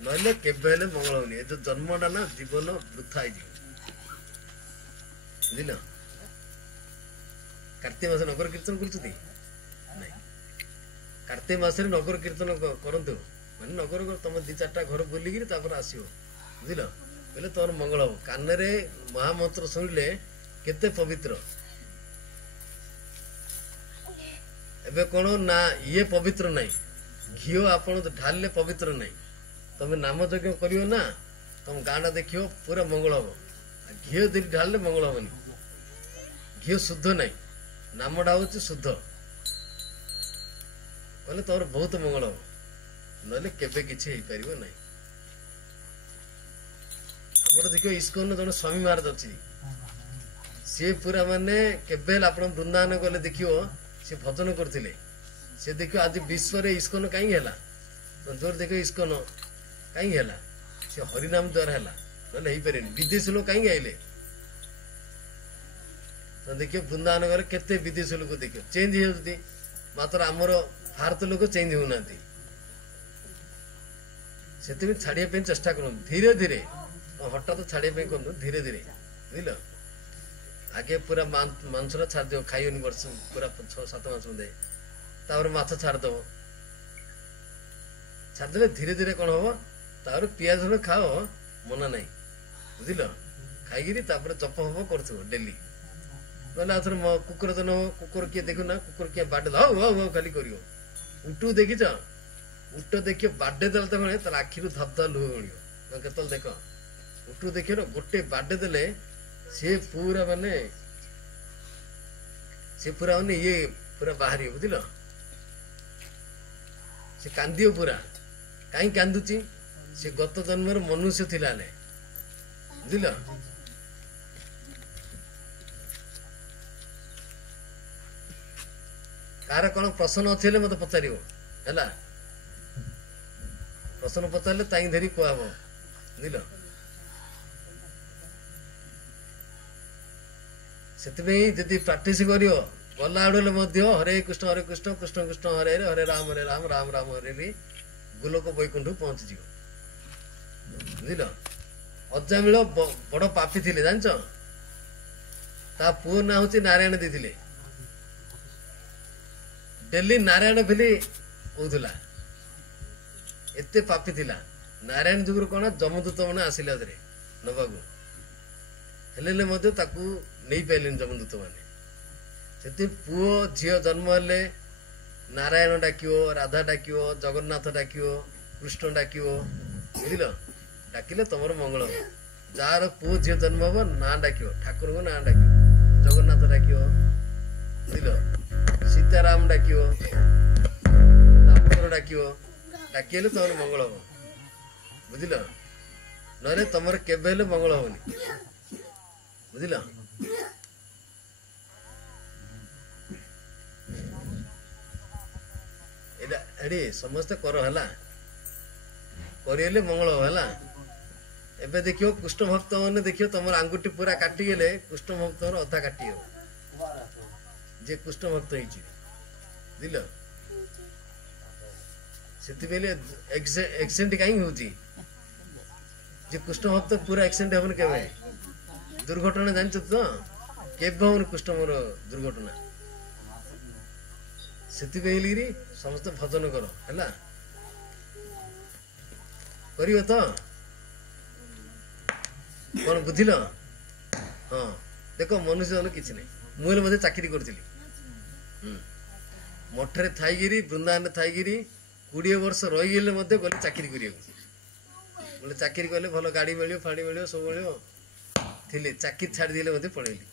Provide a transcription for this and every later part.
नहले केबे हेले मंगल होनी ए जो जन्मटा ना जीवन वृथा हो बुझिल कार्तिक मास नगर कीर्तन करुछथि नहीं कार्तिक मास नगर कीर्तन करंतु माने नगर तुम 2-4टा घर बुलिकी आसो बुझिल बोले तुम मंगल हम कान महामंत्र शुणिले केते पवित्र एबे कौन ना ये पवित्र नहीं घीओ आप ढाले पवित्र नहीं तुम नाम यज्ञ करियो ना तुम गाँटा देखियो पूरा मंगल हम घीओ दिन ढाले मंगल हमनी घीओ शुद्ध नहीं नामटा हूँ शुद्ध कहले तोर बहुत मंगल हम नले केबे किछि हेई परिबो नहीं हमर देखियो इस्कन जन स्वामी महाराज अछि सी पूरा माने केबे आपण वृंदावन गले देखियो से भजन करथिले से देखियो आज विश्व रे इस्कन काई हैला तो जोर देखियो इस्कन काई हैला से हरिनाम द्वारा हैला नले हेई परिनी विदेश लोक काई आइले तो देखियो वृंदावन गले केते विदेश लोक देखियो चेंज हेउती मात्र हमर भारत लोक चेंज होनाती से छाड़िया चेष्टा कर धीरे धीरे हठात छाड़िया कर धीरे धीरे बुझल आगे पूरा मांसरा छाड़ दो खाइनि वर्ष पूरा 6-7 मास दे माछ छाड़देव छाड़दे धीरे धीरे कौन हम पियाज खाओ मना नहीं बुझल खाई जप हम कर डेली ना आथर कुकुर जन कुकुर किए देखु ना कुकुर किए बाटे हाउ हाउ हाउ खाली कर उठू देखीच उठ देखिए बाडे देले तो तार आखि धप धप लुह गणियो केतल देख उठू देखिए गोटे बाडे देले से पूरा माने से पूरा माने ये पूरा बाहरी बुझल से कांदियो पूरा कहीं कांदुची से गत जन्म मनुष्य थिला ने बुझल कार कौन प्रश्न अच्छे मत पचार है प्रश्न पचारे ताई धरी कहब बुझल से प्राक्टिस कर गला आड़े हरे कृष्ण कृष्ण कृष्ण हरे हरे हरे राम राम राम हरे रे गोलोक बैकुंठ पहुंची जीव बुझल अजामिल बड़ पापी थे जान ता पुओ ना हूँ नारायण देते डेली नारायण फिली कहला एते पापी थिला नारायण जुगर कौन जमदूत मैंने आसिले नवाकू हेले नहीं पाइले जमदूत मैंने से पुओ झी जन्म हेले नारायण डाकियो राधा डाकियो जगन्नाथ डाकियो कृष्ण डाकियो बुझल डाकिले तुम मंगल जार पुओ झी जन्म हम ना डाकियो ठाकुर को ना डाकियो जगन्नाथ डाकियो बुझल सीताराम डाकियो दामोदर डाकियो डाकिले तुम मंगल हम बुझल ना तुम केबे मंगल हमनी बुझल एडी समस्ते कर है करेले मंगल है एबे देखियो कृष्ण भक्त मैंने देखियो तुम आंगुठी पूरा काटिगले कृष्ण भक्त अधा काटी जे कृष्ण भक्त बुझल से एक्सीडेंट कहीं हो कृष्ण भक्त पूरा एक्सीडेंट हम के दुर्घटना जान तो केवे हम कृष्ण मोर दुर्घटना से समस्त भजन कर है कर तो कौन बुझिल हाँ देख मनुष्य जन कि मुझे मध्य चाकरी करी मठरे थी वृंदावन थी 20 वर्ष रही गले चाकरी कर चाकरी कले भल गाड़ी मिल फाड़ी मिल सब मिल थे चाकरी छाड़देले पड़ेली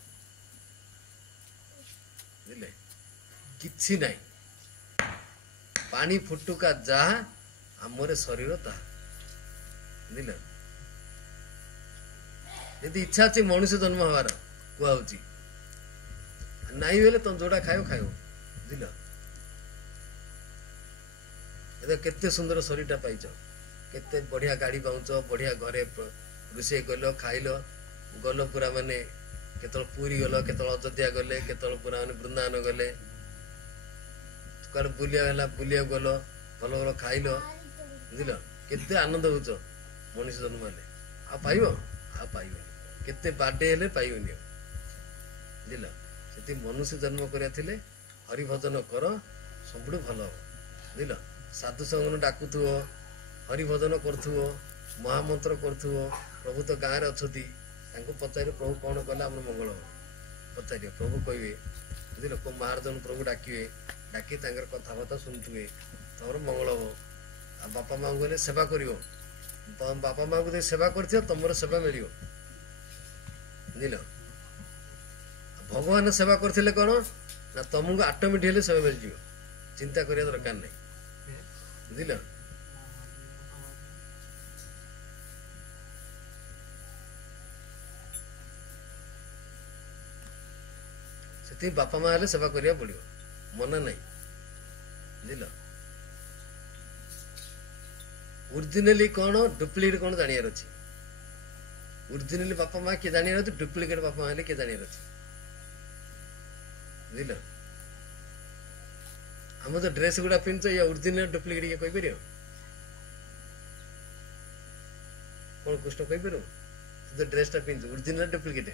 बुझे कि ना पानी फुटुका जहा आमरे शरीर ता बुझल यदि इच्छा अच्छी मनुष्य जन्म हबार कहूँ नाई बोले तुम जोड़ा खाओ खाओ बुझल केते सुंदर शरीर पाइच केते बढ़िया गाड़ी पाउच बढ़िया घरे रोषे कल खाइल गल पूरा माने केतल पुरी गल केतल अयोध्या गले केतल पूरा माने वृंदावन गले कल बुलिया बुलिया गल भल भल खाइल बुझल କେତେ ଆନନ୍ଦ ହଉଛ ମଣିଷ ଜନ୍ମ ହେଲେ। ଆଉ ପାଇବ ଆଉ ପାଇବନି, କେତେ ବାର୍ଥଡେ ହେଲେ ପାଇବନି ଆଉ, ବୁଝିଲ। ସେଠି ମନୁଷ୍ୟ ଜନ୍ମ କରିବା ଥିଲେ ହରିଭଜନ କର, ସବୁଠୁ ଭଲ ହବ, ବୁଝିଲ। ସାଧୁ ସଙ୍ଗନ ଡାକୁଥିବ, ହରିଭଜନ କରୁଥିବ, ମହାମନ୍ତ୍ର କରୁଥିବ। ପ୍ରଭୁ ତ ଗାଁରେ ଅଛନ୍ତି, ତାଙ୍କୁ ପଚାରିବ ପ୍ରଭୁ କ'ଣ କଲେ ଆମର ମଙ୍ଗଳ ହବ, ପଚାରିବ। ପ୍ରଭୁ କହିବେ, ବୁଝିଲ। କେଉଁ ମହାଜନ ପ୍ରଭୁ ଡାକିବେ, ଡାକି ତାଙ୍କର କଥାବାର୍ତ୍ତା ଶୁଣୁଥିବେ, ତମର ମଙ୍ଗଳ ହବ। ଆଉ ବାପା ମାଆଙ୍କୁ ଗଲେ ସେବା କରିବ, ବାପା ମାଆଙ୍କୁ ଯଦି ସେବା କରିଥିବ ତମର ସେବା ମିଳିବ, ବୁଝିଲ। ଭଗବାନ ସେବା କରିଥିଲେ କ'ଣ ନା ତମକୁ ଅଟୋମେଟିକ ହେଲେ ସେବା ମିଳିଯିବ, ଚିନ୍ତା କରିବା ଦରକାର ନାହିଁ, ବୁଝିଲ। ସେଥିପାଇଁ ବାପା ମା ହେଲେ ସେବା କରିବାକୁ ପଡ଼ିବ, ମନା ନାହିଁ, ବୁଝିଲ। ଓରିଜିନାଲି କ'ଣ ଡୁପ୍ଲିକେଟ କ'ଣ ଜାଣିବାର ଅଛି। ଓରିଜିନାଲି ବାପା ମା କିଏ ଜାଣିବାର ଅଛି, ଡୁପ୍ଲିକେଟ ବାପା ମା ହେଲେ କିଏ ଜାଣିବାର ଅଛି, ବୁଝିଲ। ଆମ ଯୋଉ ଡ୍ରେସ୍ ଗୁଡ଼ା ପିନ୍ଧୁଛ, ଇଏ ଓରିଜିନାଲ ଡୁପ୍ଲିକେଟ ଇଏ କହିପାରିବ? କ'ଣ କୃଷ୍ଣ କହିପାରିବ? ତୁ ଯୋଉ ଡ୍ରେସ୍ଟା ପିନ୍ଧୁ ଓରିଜିନାଲ ଡୁପ୍ଲିକେଟ?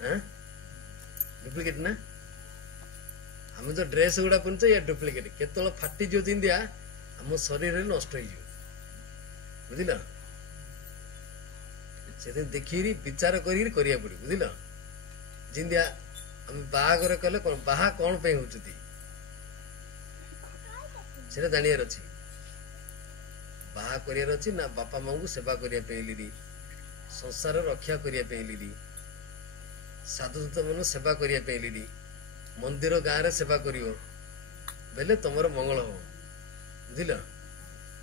ହଁ, ଡୁପ୍ଲିକେଟ ନା। ଆମେ ଯୋଉ ଡ୍ରେସ୍ ଗୁଡ଼ା ପିନ୍ଧୁଛ ଇଏ ଡୁପ୍ଲିକେଟ, କେତେବେଳେ ଫାଟିଯିବ ଜିନ୍ଦିଆ ଆମ ଶରୀରରେ ନଷ୍ଟ ହେଇଯିବ, ବୁଝିଲ। ସେଥିପାଇଁ ଦେଖିକିରି ବିଚାର କରିକିରି କରିବାକୁ ପଡ଼ିବ, ବୁଝିଲ। ଜିନ୍ଦିଆ ଆମେ ବାହାଘର କଲେ କ'ଣ, ବାହା କ'ଣ ପାଇଁ ହଉଛନ୍ତି ସେଟା ଜାଣିବାର ଅଛି। ବାହା କରିବାର ଅଛି ନା ବାପା ମାଆଙ୍କୁ ସେବା କରିବା ପାଇଁ ହେଲିରି, ସଂସାର ରକ୍ଷା କରିବା ପାଇଁ ହେଲିରି, ସାଧୁସନ୍ଥ ମାନଙ୍କୁ ସେବା କରିବା ପାଇଁ ହେଲିରି, ମନ୍ଦିର ଗାଁରେ ସେବା କରିବ ବେଲେ ତମର ମଙ୍ଗଳ ହବ, ବୁଝିଲ।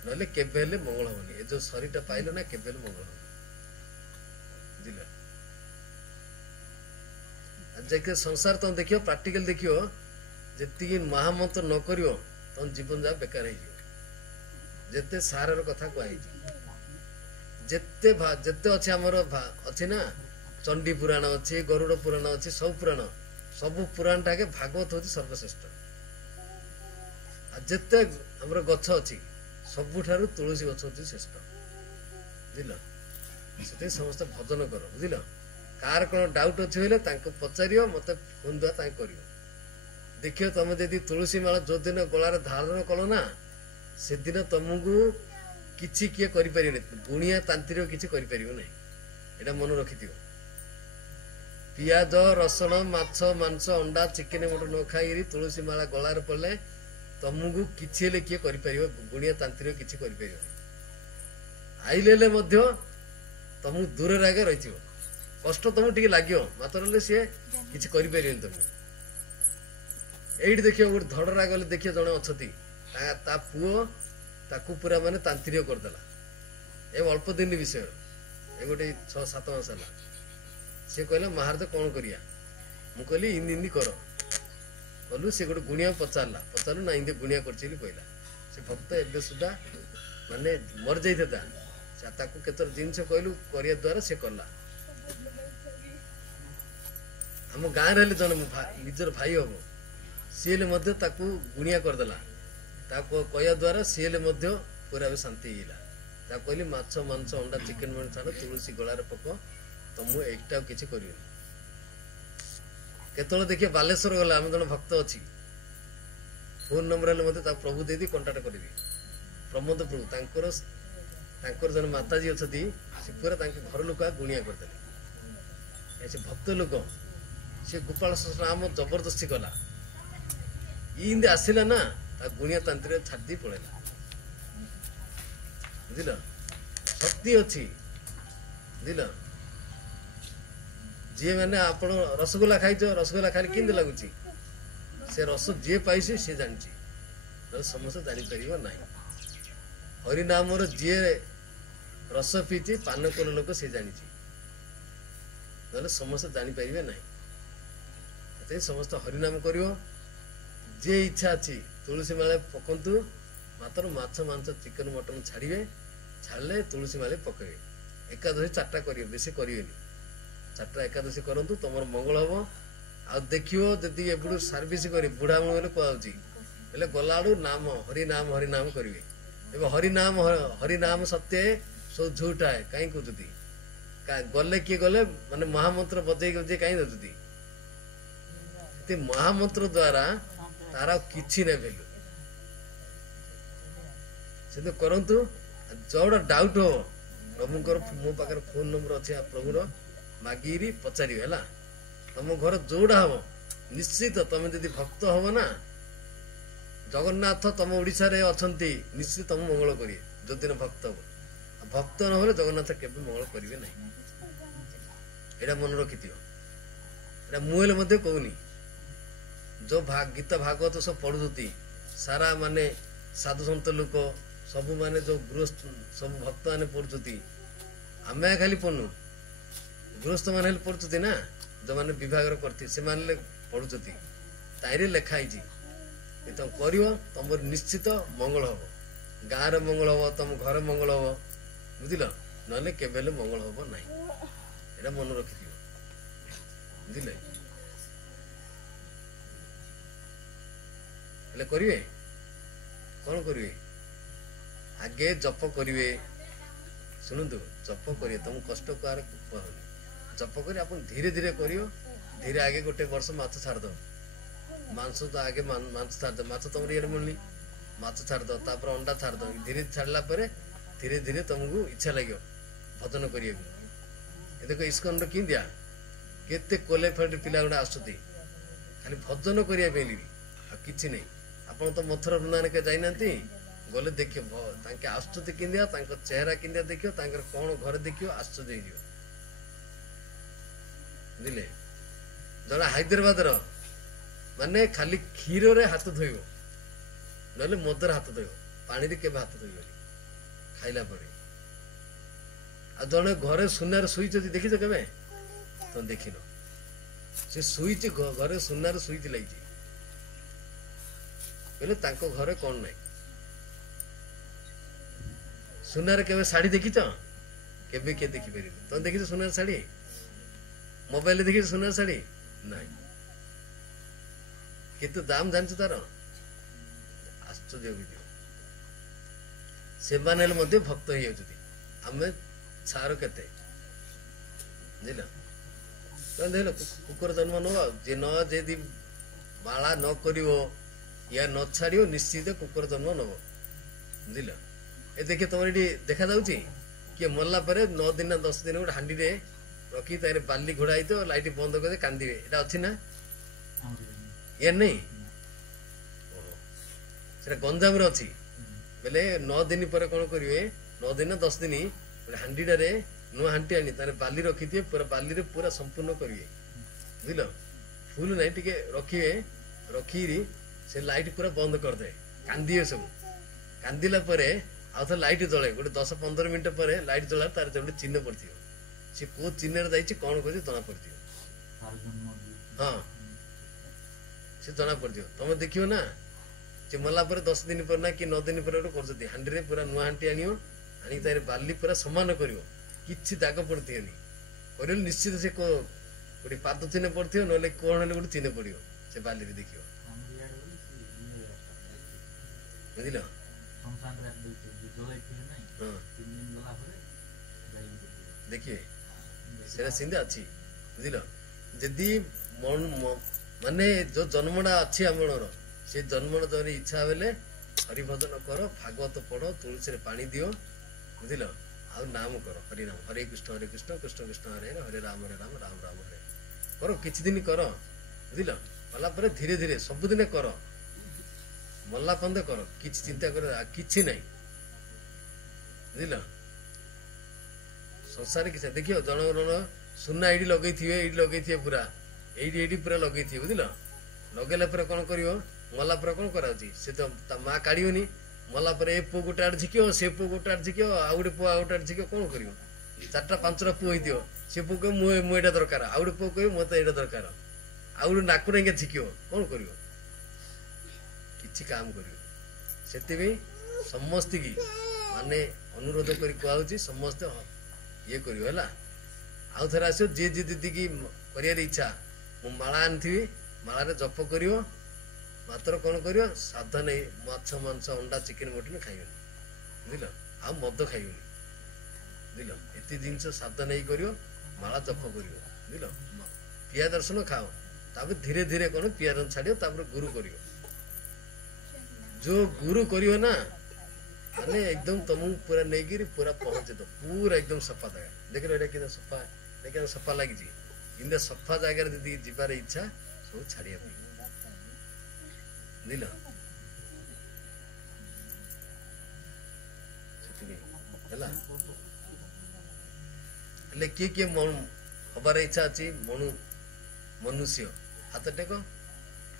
ନହେଲେ କେବେ ହେଲେ ମଙ୍ଗଳ ହବନି। ଏ ଯୋଉ ଶରୀରଟା ପାଇଲ ନା କେବେ ହେଲେ ମଙ୍ଗଳ ହବନି, ବୁଝିଲ। ଦେଖିବ ସଂସାର ତମେ ଦେଖିବ, ପ୍ରାକ୍ଟିକାଲ ଦେଖିବ, ଯେତିକି ମହାମନ୍ତ୍ର ନ କରିବ ତମ ଜୀବନ ଯାକ ବେକାର ହେଇଯିବ। ଯେତେ ସାରର କଥା କୁହାହେଇଛି, ଯେତେ ଅଛି ଆମର ଅଛି ନା, ଚଣ୍ଡୀ ପୁରାଣ ଅଛି, ଗରୁଡ଼ ପୁରାଣ ଅଛି, ସବୁ ପୁରାଣଟାକେ ଭାଗବତ ହଉଛି ସର୍ବଶ୍ରେଷ୍ଠ। ଆଉ ଯେତେ ଆମର ଗଛ ଅଛି ସବୁଠାରୁ ତୁଳସୀ ଗଛ ହଉଛି ଶ୍ରେଷ୍ଠ, ବୁଝିଲ। ସେଥିପାଇଁ ସମସ୍ତେ ଭଜନ କର, ବୁଝିଲ। କାହାର କ'ଣ ଡାଉଟ୍ ଅଛି ବୋଇଲେ ତାଙ୍କୁ ପଚାରିବ, ମତେ ଫୋନ୍ ଦ୍ୱାରା ତାଙ୍କୁ କରିବ। ଦେଖିବ ତମେ ଯଦି ତୁଳସୀ ମାଳ ଯୋଉଦିନ ଗଳାରେ ଧାରଣ କଲ ନା, ସେଦିନ ତମକୁ କିଛି କିଏ କରିପାରିବନି, ଗୁଣିଆ ତାନ୍ତ୍ରିକ କିଛି କରିପାରିବ ନାହିଁ, ଏଇଟା ମନେ ରଖିଥିବ। ପିଆଜ ରସୁଣ ମାଛ ମାଂସ ଅଣ୍ଡା ଚିକେନ ମଟନ ନ ଖାଇକିରି ତୁଳସୀ ମାଳା ଗଳାରେ ପଡ଼ିଲେ ତମକୁ କିଛି ହେଲେ କିଏ କରିପାରିବ, ଗୁଣିଆ ତାନ୍ତ୍ରିକ କିଛି କରିପାରିବନି। ଆଇଲେ ମଧ୍ୟ ତମକୁ ଦୂରରେ ଆଗେ ରହିଥିବ, କଷ୍ଟ ତମକୁ ଟିକେ ଲାଗିବ, ମାତ୍ର ହେଲେ ସିଏ କିଛି କରିପାରିବେନି ତମକୁ। ଏଇଠି ଦେଖିବ ଗୋଟେ ଧଡ଼ରା ଗଲେ ଦେଖିବ ଜଣେ ଅଛନ୍ତି, ତା ପୁଅ ତାକୁ ପୁରା ମାନେ ତାନ୍ତ୍ରିକ କରିଦେଲା। ଏ ଅଳ୍ପ ଦିନ ବିଷୟ, ଏ ଗୋଟେ 6-7 ମାସ ହେଲା। ସେ କହିଲା ମହାରାଜ କ'ଣ କରିବା? ମୁଁ କହିଲି ଇନ୍ତି କର କଲୁ। ସେ ଗୋଟେ ଗୁଣିଆ ପଚାରିଲୁ ନା ଇନ୍ତି ଗୁଣିଆ କରିଛି ବୋଲି କହିଲା। ସେ ଭକ୍ତ ଏବେ ସୁଦ୍ଧା ମାନେ ମରିଯାଇଥିଲା, ତାକୁ କେତେ ଜିନିଷ କହିଲୁ କରିବା ଦ୍ୱାରା ସେ କଲା। ଆମ ଗାଁରେ ହେଲେ ଜଣେ ନିଜର ଭାଇ ହବ, ସିଏ ହେଲେ ମଧ୍ୟ ତାକୁ ଗୁଣିଆ କରିଦେଲା। ତାକୁ କହିବା ଦ୍ୱାରା ସିଏ ହେଲେ ମଧ୍ୟ ପୁରା ଶାନ୍ତି ହେଇଗଲା। ତାକୁ କହିଲି ମାଛ ମାଂସ ଅଣ୍ଡା ଚିକେନ ମଟନ ଛାଡ଼, ତୁଳସୀ ଗଳାରେ ପକ, ତମକୁ ଏଇଟା ଆଉ କିଛି କରିବନି। କେତେବେଳେ ଦେଖିବ ବାଲେଶ୍ୱର ଗଲେ, ଆମେ ଜଣେ ଭକ୍ତ ଅଛି, ଫୋନ୍ ନମ୍ବର ହେଲେ ମଧ୍ୟ ତାକୁ ପ୍ରଭୁ ଦେଇଦେଇ କଣ୍ଟାକ୍ଟ କରିବି। ପ୍ରମୋଦ ପ୍ରଭୁ, ତାଙ୍କର ଜଣେ ମାତାଜୀ ଅଛନ୍ତି, ସେ ପୁରା ତାଙ୍କ ଘର ଲୋକ ଗୁଣିଆ କରିଦେଲେ। ସେ ଭକ୍ତ ଲୋକ, ସେ ଗୋପାଳ ନାମ ଜବରଦସ୍ତି କଲା, ଇନ୍ତି ଆସିଲା ନା ତା ଗୁଣିଆ ତାନ୍ତ୍ରିକ ଛାଡ଼ି ଦେଇ ପଳେଇଲା, ବୁଝିଲ। ଶକ୍ତି ଅଛି, ବୁଝିଲ। ଯିଏ ମାନେ ଆପଣ ରସଗୋଲା ଖାଇଛ, ରସଗୋଲା ଖାଇଲେ କେମିତି ଲାଗୁଛି, ସେ ରସ ଯିଏ ପାଇଛି ସିଏ ଜାଣିଛି, ନହେଲେ ସମସ୍ତେ ଜାଣିପାରିବ ନାହିଁ। ହରିନାମର ଯିଏ ରସ ପିଇଛି, ପାନ କଲ ଲୋକ ସେ ଜାଣିଛି, ନହେଲେ ସମସ୍ତେ ଜାଣିପାରିବେ ନାହିଁ। ସେଥିପାଇଁ ସମସ୍ତେ ହରିନାମ କରିବ। ଯିଏ ଇଚ୍ଛା ଅଛି ତୁଳସୀ ମାଳେ ପକନ୍ତୁ, ମାତ୍ର ମାଛ ମାଂସ ଚିକେନ ମଟନ ଛାଡ଼ିବେ, ଛାଡ଼ିଲେ ତୁଳସୀ ମାଳେ ପକେଇବେ। ଏକାଦଶୀ 4ଟା କରିବେ, ବେଶୀ କରିବେନି, 4ଟା ଏକାଦଶୀ କରନ୍ତୁ, ତମର ମଙ୍ଗଳ ହବ। ଆଉ ଦେଖିବ ଯଦି ଏପଟୁ ସର୍ଭିସ କରି ବୁଢ଼ା ମୁହଁ ହେଲେ କୁହାଯାଉଛି, ହେଲେ ଗଲାବେଳୁ ନାମ ହରିନାମ କରିବେ, ଏବେ ହରିନାମ ସତ୍ୟ ସବୁ ଝୁଟ ହେ କାହିଁ କହୁଛନ୍ତି ଗଲେ କିଏ ଗଲେ ମାନେ ମହାମନ୍ତ୍ର ବଜେଇ ବଜେଇ କାହିଁ ଦଉଛନ୍ତି ମହାମନ୍ତ୍ର ଦ୍ୱାରା ତାର କିଛି ନାହିଁ ଭ୍ୟାଲୁ ସେମିତି କରନ୍ତୁ ଯୋଉଟା ଡାଉଟ୍ ହବ ପ୍ରଭୁଙ୍କର ମୋ ପାଖରେ ଫୋନ ନମ୍ବର ଅଛି ପ୍ରଭୁର ମାଗିରି ପଚାରିବେ ହେଲା ତମ ଘର ଯୋଉଟା ହବ ନିଶ୍ଚିତ ତମେ ଯଦି ଭକ୍ତ ହବ ନା ଜଗନ୍ନାଥ ତମ ଓଡ଼ିଶାରେ ଅଛନ୍ତି ନିଶ୍ଚିତ ତମ ମଙ୍ଗଳ କରିବେ ଯୋଉଦିନ ଭକ୍ତ ହବ ଭକ୍ତ ନହେଲେ ଜଗନ୍ନାଥ କେବେ ମଙ୍ଗଳ କରିବେ ନାହିଁ ଏଇଟା ମନେ ରଖିଥିବ ଏଇଟା ମୁଁ ହେଲେ ମଧ୍ୟ କହୁନି ଯୋଉ ଗୀତା ଭାଗବତ ସବୁ ପଢୁଛନ୍ତି ସାରା ମାନେ ସାଧୁ ସନ୍ଥ ଲୋକ ସବୁ ମାନେ ଯୋଉ ଗୃହସ୍ଥ ସବୁ ଭକ୍ତ ମାନେ ପଢୁଛନ୍ତି ଆମେ ଖାଲି ପଢୁନୁ ଗୃହସ୍ଥ ମାନେ ହେଲେ ପଢୁଛନ୍ତି ନା ଯୋଉମାନେ ବିଭାଗର କରିଥିବେ ସେମାନେ ପଢୁଛନ୍ତି ତାଇରେ ଲେଖା ହେଇଛି ତମେ କରିବ ତମର ନିଶ୍ଚିତ ମଙ୍ଗଳ ହବ ଗାଁରେ ମଙ୍ଗଳ ହବ ତମ ଘରେ ମଙ୍ଗଳ ହବ ବୁଝିଲ ନହେଲେ କେବେ ହେଲେ ମଙ୍ଗଳ ହବ ନାହିଁ ଏଇଟା ମନେ ରଖିଥିବ ବୁଝିଲେ ହେଲେ କରିବେ କଣ କରିବେ ଆଗେ ଜପ କରିବେ ଶୁଣନ୍ତୁ ଜପ କରିବେ ତମକୁ କଷ୍ଟ କାହାର ଜପ କରି ଆପଣ ଧୀରେ ଧୀରେ କରିବ ଧୀରେ ଆଗେ ଗୋଟେ ବର୍ଷ ମାଛ ଛାଡ଼ିଦବ ମାଂସ ତ ଆଗେ ମାଛ ଛାଡ଼ିଦବ ମାଛ ତମର ଇଏରେ ମିଳୁନି ମାଛ ଛାଡ଼ିଦବ ତାପରେ ଅଣ୍ଡା ଛାଡ଼ିଦବ ଧୀରେ ଛାଡ଼ିଲା ପରେ ଧୀରେ ଧୀରେ ତମକୁ ଇଚ୍ଛା ଲାଗିବ ଭଜନ କରିବାକୁ ଏ ଦେଖ ଇସ୍କନର କିନ୍ଦିଆ କେତେ କ୍ୱାଲିଫାଏଡ୍ ପିଲା ଗୁଡ଼ା ଆସୁଛନ୍ତି ଖାଲି ଭଜନ କରିବା ପାଇଁ ଆଉ କିଛି ନାହିଁ ଆପଣ ତ ମଥୁରା ବୃନ୍ଦାବନ ଯାଇନାହାନ୍ତି ଗଲେ ଦେଖିବ ତାଙ୍କେ ଆସୁଛନ୍ତି କିନ୍ଦିଆ ତାଙ୍କ ଚେହେରା କିନ୍ଦିଆ ଦେଖିବ ତାଙ୍କର କଣ ଘରେ ଦେଖିବ ଆଶ୍ଚର୍ଯ୍ୟ ହେଇଯିବ ବୁଝିଲେ ଜଣେ ହାଇଦ୍ରାବାଦର ମାନେ ଖାଲି କ୍ଷୀରରେ ହାତ ଧୋଇବ ନହେଲେ ମଦରେ ହାତ ଧୋଇବ ପାଣିରେ କେବେ ହାତ ଧୋଇବନି ଖାଇଲା ପରେ ଆଉ ଜଣେ ଘରେ ସୁନାରେ ଶୋଇଛନ୍ତି ଦେଖିଛ କେବେ ତମେ ଦେଖିନ ସେ ଶୋଇଛି ଘରେ ସୁନାରେ ଶୋଇଛି ଲାଗିଛି କହିଲେ ତାଙ୍କ ଘରେ କଣ ନାହିଁ ସୁନାରେ କେବେ ଶାଢୀ ଦେଖିଛ କେବେ କିଏ ଦେଖିପାରିବେ ତମେ ଦେଖିଛ ସୁନାର ଶାଢୀ ମୋବାଇଲରେ ଦେଖିଛ ସୁନାର ଶାଢୀ ନାଇଁ କେତେ ଦାମ ଜାଣିଛ ତାର ଆଶ୍ଚର୍ଯ୍ୟ ହେଇଯିବ ସେମାନେ ହେଲେ ମଧ୍ୟ ଭକ୍ତ ହେଇଯାଉଛନ୍ତି ଆମେ ଛାର କେତେ ବୁଝିଲ ତମେ ଦେଖିଲ କୁକୁର ଜନ୍ମ ନବ ଯେ ଯଦି ବାଳା ନ କରିବ ୟା ନ ଛାଡିବ ନିଶ୍ଚିତ କୁକୁର ଜନ୍ମ ନବ ବୁଝିଲ ଏ ଦେଖେ ତମର ଏଠି ଦେଖାଯାଉଛି କିଏ ମରିଲା ପରେ 9 ଦିନ ନା 10 ଦିନ ଗୋଟେ ହାଣ୍ଡିରେ ରଖି ତାରେ ବାଲି ଘୋଡା ହେଇଥିବ ଲାଇଟ୍ ବନ୍ଦ କରି କାନ୍ଦିବେ ଏଟା ଅଛି ନା ଏ ନାଇଁ ସେଟା ଗଞ୍ଜାମରେ ଅଛି ବେଲେ 9 ଦିନ ପରେ କଣ କରିବେ 9 ଦିନ 10 ଦିନ ଗୋଟେ ହାଣ୍ଡିଟାରେ ନୂଆ ହାଣ୍ଡି ଆଣି ତାରେ ବାଲି ରଖିଥିବେ ପୁରା ବାଲିରେ ପୁରା ସମ୍ପୂର୍ଣ୍ଣ କରିବେ ବୁଝିଲ ଫୁଲ ନାଇଁ ଟିକେ ରଖିବେ ରଖିରି ସେ ଲାଇଟ୍ ପୁରା ବନ୍ଦ କରିଦେବେ କାନ୍ଦିବେ ସବୁ କାନ୍ଦିଲା ପରେ ଆଉ ଥରେ ଲାଇଟ୍ ଜଳେ ଗୋଟେ 10-15 ମିନିଟ ପରେ ଲାଇଟ୍ ଜଳା ତାର ଗୋଟେ ଚିହ୍ନ ପଡିଥିବ ସେ କୋଉ ଚିହ୍ନରେ ଯାଇଛି କଣ କରିଛି ଜଣା ପଡିଥିବ ହଁ ସେ ଜଣା ପଡିଥିବ ତମେ ଦେଖିବ ନା ସେ ମଲା ପରେ 10 ଦିନ ପରେ ନା କି 9 ଦିନ ପରେ ଗୋଟେ କରୁଛନ୍ତି ହାଣ୍ଡିରେ ପୁରା ନୂଆ ହାଣ୍ଡି ଆଣିବ ଆଣିକି ତାର ବାଲି ପୁରା ସମାନ କରିବ କିଛି ଦାଗ ପଡିଥିବନି କରିଲେ ନିଶ୍ଚିତ ସେ ଗୋଟେ ପାଦ ଚିହ୍ନ ପଡିଥିବ ନହେଲେ କଣ ହେଲେ ଗୋଟେ ଚିହ୍ନ ପଡିବ ସେ ବାଲିରେ ଦେଖିବ ବୁଝିଲ ଦେଖିବେ ସେଟା ସେମିତି ଅଛି ବୁଝିଲ ଯଦି ମାନେ ଯୋଉ ଜନ୍ମଟା ଅଛି ଆମର ସେ ଜନ୍ମଟା ଯଦି ଇଚ୍ଛା ହେଲେ ହରିଭଜନ କର ଭାଗବତ ପଢ ତୁଳସୀରେ ପାଣି ଦିଅ ବୁଝିଲ ଆଉ ନାମ କର ହରିନାମ ହରେ କୃଷ୍ଣ କୃଷ୍ଣ କୃଷ୍ଣ ହରେ ହରେ ହରେ ରାମ ରାମ ରାମ ହରେ କର କିଛି ଦିନ କର ବୁଝିଲ କଲା ପରେ ଧୀରେ ଧୀରେ ସବୁଦିନେ କର ମଲା ପନ୍ଦେ କର କିଛି ଚିନ୍ତା କର କିଛି ନାହିଁ ବୁଝିଲ ସଂସାରରେ କିଛି ଦେଖିବ ଜଣ ସୁନା ଏଇଠି ଲଗେଇଥିବେ ପୁରା ଏଇଠି ପୁରା ଲଗେଇଥିବେ ବୁଝିଲ ଲଗେଇଲା ପରେ କଣ କରିବ ମଲା ପରେ କଣ କରାଉଛି ସେ ତ ତା ମା କାଢିବନି ମଲା ପରେ ଏ ପୁଅ ଗୋଟେ ଆଡେ ଝିକିବ ସେ ପୁଅ ଗୋଟେ ଆଡେ ଝିକିବ ଆଉ ଗୋଟେ ପୁଅ ଆଉ ଗୋଟେ ଆଡେ ଝିକିବ କଣ କରିବ 4ଟା 5ଟା ପୁଅ ହେଇଥିବ ସେ ପୁଅ କହିବ ମୁଁ ଏଇଟା ଦରକାର ଆଉ ଗୋଟେ ପୁଅ କହିବ ମତେ ଏଇଟା ଦରକାର ଆଉ ଗୋଟେ ନାକୁରେ ଇଏ ଝିକିବ କଣ କରିବ କିଛି କାମ କରିବ ସେଥିପାଇଁ ସମସ୍ତିକି ମାନେ ଅନୁରୋଧ କରି କୁହାହଉଛି ସମସ୍ତେ ଇଏ କରିବ ହେଲା ଆଉ ଥରେ ଆସିବ ଯିଏ ଦିଦିକି କରିବାର ଇଚ୍ଛା ମୁଁ ମାଳା ଆଣିଥିବି ମାଳାରେ ଜପ କରିବ ମାତ୍ର କଣ କରିବ ସାଧା ନେଇ ମାଛ ମାଂସ ଅଣ୍ଡା ଚିକେନ ମଟନ ଖାଇବେନି ବୁଝିଲ ଆଉ ମଦ ଖାଇବନି ବୁଝିଲ ଏତେ ଜିନିଷ ସାବଧାନ ହେଇ କରିବ ମାଳା ଜପ କରିବ ବୁଝିଲ ପିଆ ଦର୍ଶନ ଖାଅ ତାପରେ ଧୀରେ ଧୀରେ କଣ ପିଆ ଦର୍ଶନ ଛାଡ଼ିବ ତାପରେ ଗୁରୁ କରିବ ଯୋଉ ଗୁରୁ କରିବ ନା ମାନେ ଏକଦମ ତମକୁ ପୁରା ନେଇକିରି ପୁରା ପହଞ୍ଚେଇ ଦବ ପୁରା ଏକଦମ ସଫା ଜାଗା ଦେଖିଲ ଏଇଟା କେତେ ସଫା ଦେଖିବା ସଫା ଲାଗିଛି କିନ୍ତୁ ସଫା ଜାଗାରେ ଯଦି ଯିବାର ଇଚ୍ଛା ସବୁ ଛାଡ଼ିବା ପାଇଁ ବୁଝିଲ ହେଲା ହେଲେ କିଏ କିଏ ହବାର ଇଚ୍ଛା ଅଛି ମନୁଷ୍ୟ ହାତ ଟେକ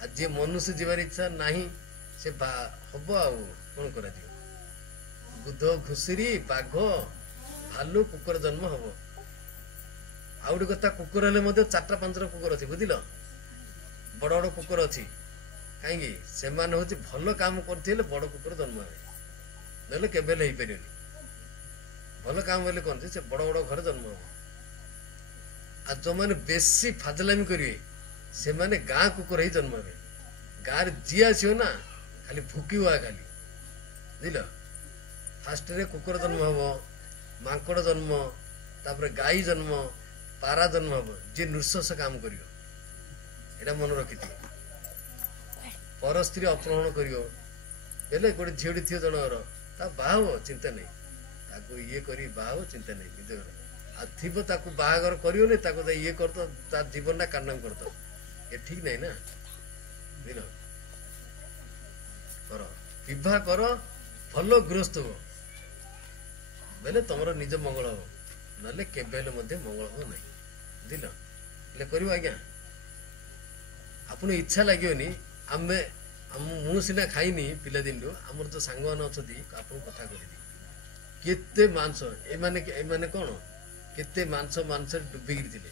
ଆଉ ଯିଏ ମନୁଷ୍ୟ ଯିବାର ଇଚ୍ଛା ନାହିଁ ସେ ହବ ଆଉ କଣ କରାଯିବ ବୁଧ ଘୁଷୁରୀ ବାଘ ଭାଲୁ କୁକୁର ଜନ୍ମ ହବ ଆଉ ଗୋଟେ କଥା କୁକୁର ହେଲେ ମଧ୍ୟ 4ଟା 5ଟା କୁକୁର ଅଛି ବୁଝିଲ ବଡ ବଡ କୁକୁର ଅଛି କାହିଁକି ସେମାନେ ହଉଛି ଭଲ କାମ କରିଥିଲେ ବଡ କୁକୁର ଜନ୍ମ ହେବେ ନହେଲେ କେବେ ହେଲେ ହେଇପାରିବନି ଭଲ କାମ ହେଲେ କଣ ସେ ବଡ ବଡ ଘରେ ଜନ୍ମ ହବ ଆଉ ଯୋଉମାନେ ବେଶୀ ଫାଜଲାମି କରିବେ ସେମାନେ ଗାଁ କୁକୁର ହିଁ ଜନ୍ମ ହେବେ ଗାଁରେ ଯିଏ ଆସିବ ନା ଖାଲି ଭୁକିବ ଖାଲି ବୁଝିଲ ଫାଷ୍ଟରେ କୁକୁର ଜନ୍ମ ହବ ମାଙ୍କଡ ଜନ୍ମ ତାପରେ ଗାଈ ଜନ୍ମ ପାରା ଜନ୍ମ ହବ ଯିଏ ନୃଶଂସ କାମ କରିବ ଏଇଟା ମନେ ରଖିଥିବ ପର ସ୍ତ୍ରୀ ଅପହରଣ କରିବ ହେଲେ ଗୋଟେ ଝିଅଟି ଥିବ ଜଣଙ୍କର ତା ବାହା ହବ ଚିନ୍ତା ନାହିଁ ତାକୁ ଇଏ କରି ବାହା ହବ ଚିନ୍ତା ନାହିଁ ନିଜ ଘର ଆଉ ଥିବ ତାକୁ ବାହାଘର କରିବନି ତାକୁ ଇଏ କରିଦ ତା ଜୀବନଟା କାଣ୍ଡାମ କରିଦବ ଏ ଠିକ ନାହିଁ ନା ବୁଝିଲ କର ବିବାହ କର ଭଲ ଗୃହସ୍ଥ ହୁଅ ବୋଇଲେ ତମର ନିଜ ମଙ୍ଗଳ ହବ ନହେଲେ କେବେ ହେଲେ ମଧ୍ୟ ମଙ୍ଗଳ ହବ ନାହିଁ ବୁଝିଲ ହେଲେ କରିବ ଆଜ୍ଞା ଆପଣ ଇଚ୍ଛା ଲାଗିବନି ମୁଁ ସିନା ଖାଇନି ପିଲାଦିନରୁ ଆମର ଯୋଉ ସାଙ୍ଗମାନେ ଅଛନ୍ତି ଆପଣଙ୍କୁ କଥା କରିବି କେତେ ମାଂସ ଏମାନେ କଣ କେତେ ମାଂସରେ ଡୁବିକିରି ଥିଲେ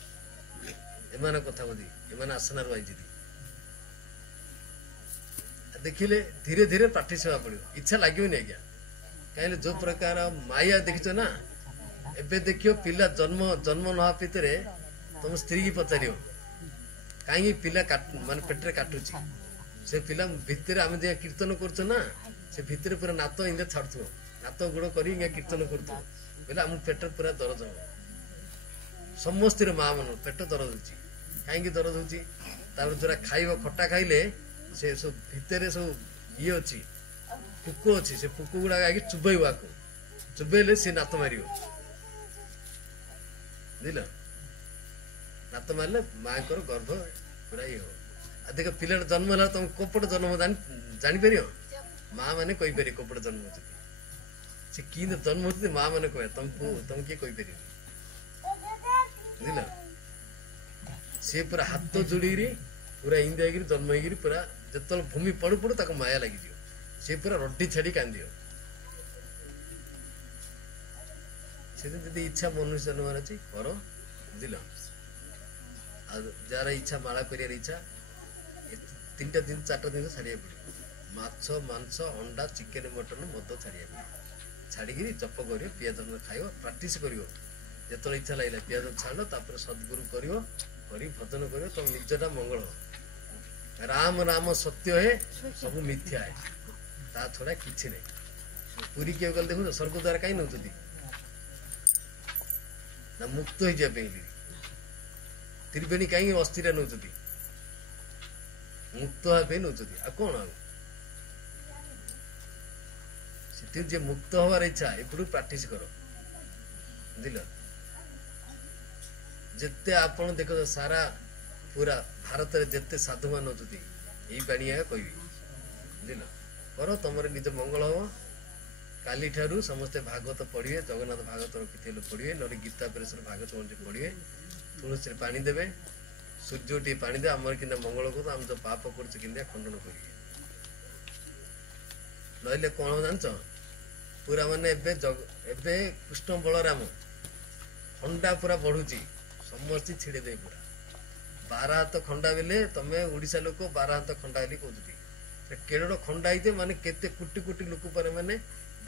ଏମାନଙ୍କ କଥା କହୁଛି ଏମାନେ ଆସନାରୁ ଆଇଛନ୍ତି ଦେଖିଲେ ଧୀରେ ଧୀରେ ପ୍ରାକ୍ଟିସ ହେବାକୁ ପଡିବ ଇଚ୍ଛା ଲାଗିବନି ଆଜ୍ଞା କାହିଁକି ଯୋଉ ପ୍ରକାର ମାୟା ଦେଖିଛ ନା ଏବେ ଦେଖିବ ପିଲା ଜନ୍ମ ନହେବା ଭିତରେ ତମ ସ୍ତ୍ରୀ କି ପଚାରିବ କାହିଁକି ପିଲା ମାନେ ପେଟରେ କାଟୁଛି ସେ ପିଲା ଭିତରେ ଆମେ ଯେ କୀର୍ତ୍ତନ କରୁଛୁ ନା ସେ ଭିତରେ ପୁରା ନାତ ଇନ୍ଦ ଛାଡୁଥିବ ନାତ ଗୋଡ କରି କୀର୍ତ୍ତନ କରୁଥିବ ବୋଇଲେ ଆମ ପେଟ ପୁରା ଦରଜ ହବ ସମସ୍ତର ମା ମାନ ପେଟ ଦରଜ ହଉଛି କାହିଁକି ଦରଜ ହଉଛି ତାପରେ ଯୋଉଟା ଖାଇବ ଖଟା ଖାଇଲେ ସେ ସବୁ ଭିତରେ ସବୁ ଇଏ ଅଛି ପୋକ ଅଛି ସେ ପୋକ ଗୁଡାକ ଆଗେ ଚୁବେଇବ ଆକୁ ଚୁବେଇଲେ ସେ ନାତ ମାରିବ ବୁଝିଲ ନାତ ମାରିଲେ ମାଙ୍କର ଗର୍ଭ ପୁରା ଇଏ ହବ ଆଉ ଦେଖ ପିଲାଟା ଜନ୍ମ ହେଲା ତମେ କୋପଟ ଜନ୍ମ ଜାଣିପାରିବ ମା ମାନେ କହିପାରିବେ କୋପଟ ଜନ୍ମ ହଉଛନ୍ତି ସେ କି ଜନ୍ମ ହଉଛନ୍ତି ମା ମାନେ କହିବେ ତମେ କିଏ କହିପାରିବ ବୁଝିଲ ସିଏ ପୁରା ହାତ ଯୋଡିକିରି ପୁରା ଇନ୍ଦି ହେଇକିରି ଜନ୍ମ ହେଇକିରି ପୁରା ଯେତେବେଳେ ଭୂମି ପଡୁ ପଡୁ ତାକୁ ମାୟା ଲାଗିଯିବ ସେ ପୁରା ରଡି ଛାଡି କାନ୍ଦିବ ସେଦିନ ଯଦି ଇଚ୍ଛା ମନୁଷ୍ୟ ଜନ୍ମର ଅଛି କର ବୁଝିଲ ଆଉ ଯାହାର ଇଚ୍ଛା ମାଳା କରିବାର ଇଚ୍ଛା 3ଟା ଦିନ 4ଟା ଦିନ ଛାଡିବାକୁ ପଡିବ ମାଛ ମାଂସ ଅଣ୍ଡା ଚିକେନ ମଟନ ମଦ ଛାଡିବାକୁ ପଡିବ ଛାଡିକିରି ଜପ କରିବ ପିଆଜ ଖାଇବ ପ୍ରାକ୍ଟିସ କରିବ ଯେତେବେଳେ ଇଚ୍ଛା ଲାଗିଲା ପିଆଜ ଛାଡ ତାପରେ ସଦ୍ଗୁରୁ କରିବ କରି ଭଜନ କରିବ ତମ ନିଜଟା ମଙ୍ଗଳ ହବ ରାମ ରାମ ସତ୍ୟ ହେ ସବୁ ମିଥ୍ୟା ହେ ତା ଛଡା କିଛି ନାହିଁ ପୁରୀ କିଏ ଗଲେ ଦେଖୁଛ ସ୍ୱର୍ଗ ଦ୍ୱାରା କାହିଁ ନଉଛନ୍ତି ନା ମୁକ୍ତ ହେଇଯିବା ପାଇଁ ତ୍ରିବେଣୀ କାହିଁକି ଅସ୍ଥିରା ନଉଛନ୍ତି ମୁକ୍ତ ହେବା ପାଇଁ ନଉଛନ୍ତି ଆଉ କଣ ଆଉ ସେଠି ଯେ ମୁକ୍ତ ହବାର ଇଚ୍ଛା ଏପଟୁ ପ୍ରାକ୍ଟିସ କର ବୁଝିଲ ଯେତେ ଆପଣ ଦେଖ ସାରା ପୁରା ଭାରତରେ ଯେତେ ସାଧୁମାନେ ଅଛନ୍ତି ଏଇ ବାଣୀ କହିବି ବୁଝିଲ କର ତମର ନିଜ ମଙ୍ଗଳ ହବ କାଲିଠାରୁ ସମସ୍ତେ ଭାଗବତ ପଢିବେ ଜଗନ୍ନାଥ ଭାଗବତ ରଖିଥିଲେ ପଢିବେ ନହେଲେ ଗୀତା ପ୍ରେସର ଭାଗବତ ପଢିବେ ତୁଳସୀରେ ପାଣି ଦେବେ ସୂର୍ଯ୍ୟ ଟିକେ ପାଣି ଦେବେ ଆମର କିନା ମଙ୍ଗଳ କରୁ ଆମେ ଯୋଉ ପାପ କରୁଛୁ କିନ୍ଦିଆ ଖଣ୍ଡନ କରିବେ ନହେଲେ କଣ ଜାଣିଛ ପୁରା ମାନେ ଏବେ କୃଷ୍ଣ ବଳରାମ ଖଣ୍ଡା ପୁରା ବଢୁଛି ସମସ୍ତେ ଛିଡେଇ ଦେବେ ପୁରା 12 ହାତ ଖଣ୍ଡା ବେଲେ ତମେ ଓଡିଶା ଲୋକ 12 ହାତ ଖଣ୍ଡା ବୋଲି କହୁଛନ୍ତି କେଡୋ ଖଣ୍ଡା ହେଇଥିବ ମାନେ କେତେ କୋଟି କୋଟି ଲୋକ ପରେ ମାନେ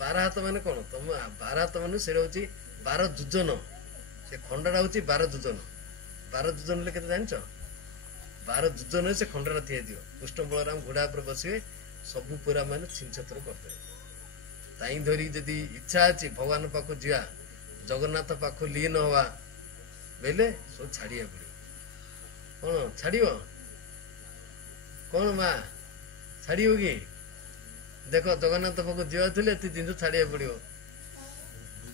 12 ହାତ ମାନେ କଣ ତମ 12 ହାତ ମାନେ ସେଇଟା ହଉଛି 12 ଯୋଜନ ସେ ଖଣ୍ଡାଟା ହଉଛି 12 ଯୋଜନ 12 ଯୋଜନ ହେଲେ କେତେ ଜାଣିଛ 12 ଯୋଜନରେ ସେ ଖଣ୍ଡାଟା ତିଆଯିବ କୃଷ୍ଣ ବଳରାମ ଘୋଡା ଉପରେ ବସିବେ ସବୁ ପୁରା ମାନେ ଛିନଛତ୍ର କରିଦେବେ ताई धरी जदि इच्छा अच्छी भगवान पाख जा जगन्नाथ पाख लीन हवा बेले सब छाड़िया पड़ो कौन छाड़ कौन माँ छाड़ कि देख जगन्नाथ पाख जा जिन छाड़िया पड़ो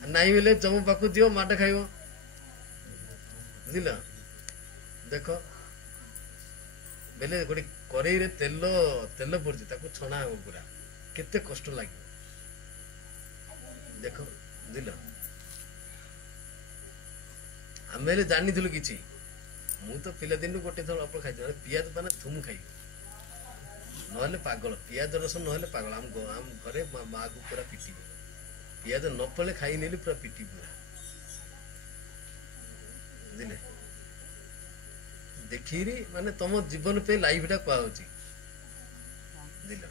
नाई बेले जम्मू पाख दियो माट खाइब बुझल देख बेले गोटे कड़ई तेल तेल पड़ी छना हम पूरा केते कष्ट लगे देख बुझल आम जानी कि मु तो पिलादिन गोटे थर अल्प खाई पियाज पाने थुम खाई ना पागल पियाज रस ना पागल आम घरे माँ को पूरा पिटी पियाज न पड़े खाई नेली पूरा पिटी पूरा बुझे देखिरी माने तुम जीवन पे लाइफ टा कह बुझल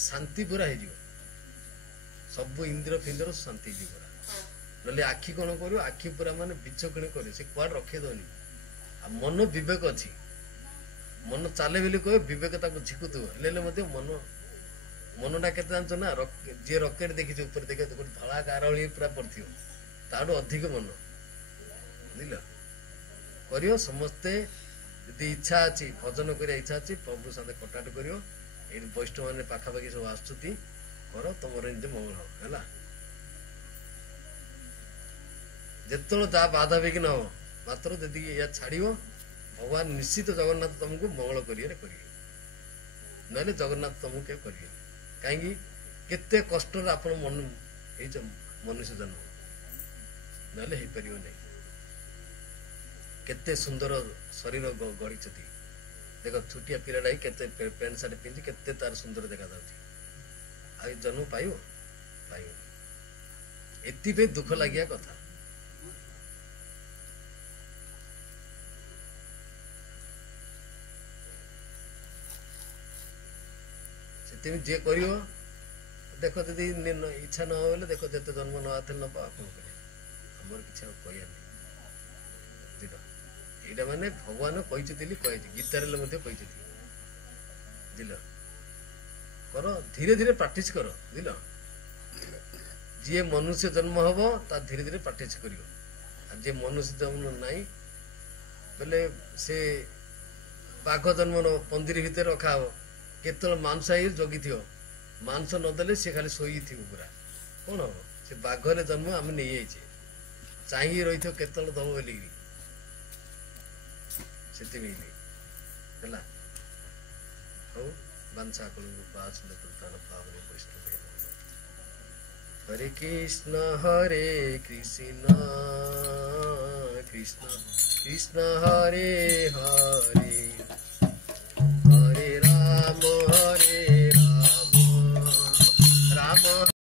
शांति पूरा हो सब इंद्र फिंद्र शांति जी पूरा ना आखि कौन कर आखि पूरा माने बिचकणी कर कुआड रखे दौनी आ मन विवेक अच्छी मन चले बोली कह विवेक झिकुथो हेल्ले मन मनटा के जानच ना जी रकेट देखी ऊपर देखे गोटे धला गारहली पूरा पड़ो ताठू अधिक मन बुझल कर समस्ते यदि इच्छा अच्छी भजन कर इच्छा अच्छी प्रभु साथ कटाट कर वैष्णव मैंने पाखापाखि सब आसुति कर तुम निजे मंगल है जिते जहाँ बाधा विघ्न हम मात्र जी या छाड़ भगवान निश्चित जगन्नाथ तुमको मंगल करेंगे ना जगन्नाथ तुमको क्या करेंगे कहीं केते कष्ट आप मन मनुष्य जन्म ना हो पार नहीं केते सुंदर शरीर गढ़ी देख छुटिया पिलाटा केते पैंट सार्ट पिंधि केते तार सुंदर देखा जन्म पाइब पाइब एति दुख लगिया कथा जे कर देख जी इच्छा न हो देख जिते जन्म ना न पा कौन कर आमर कि कहना यहाँ माने भगवान कही गीतार बुझल कर धीरे धीरे प्राक्टिस कर बुझल जी मनुष्य जन्म हम ता धीरे धीरे प्राक्टिस कर जे मनुष्य जन्म नाई बोले से बाघ जन्म न पंदिर भितर रखा हो केत मांसाही जगी थी मांस नदेले सी खाली शोई थी पूरा कौन हम से बाघरे जन्म आम नहीं जाइए चाहिए रही थो केत दब बोल से हौ बांछा हरे कृष्ण कृष्ण कृष्ण हरे हरे